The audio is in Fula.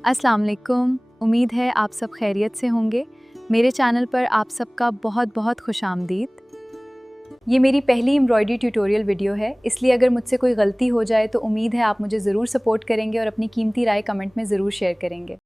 अस्सलाम वालेकुम। उम्मीद है आप सब खैरियत से होंगे। मेरे चैनल पर आप सबका बहुत बहुत खुशामदीद। ये मेरी पहली एम्ब्रॉयडरी ट्यूटोरियल वीडियो है, इसलिए अगर मुझसे कोई गलती हो जाए तो उम्मीद है आप मुझे ज़रूर सपोर्ट करेंगे और अपनी कीमती राय कमेंट में ज़रूर शेयर करेंगे।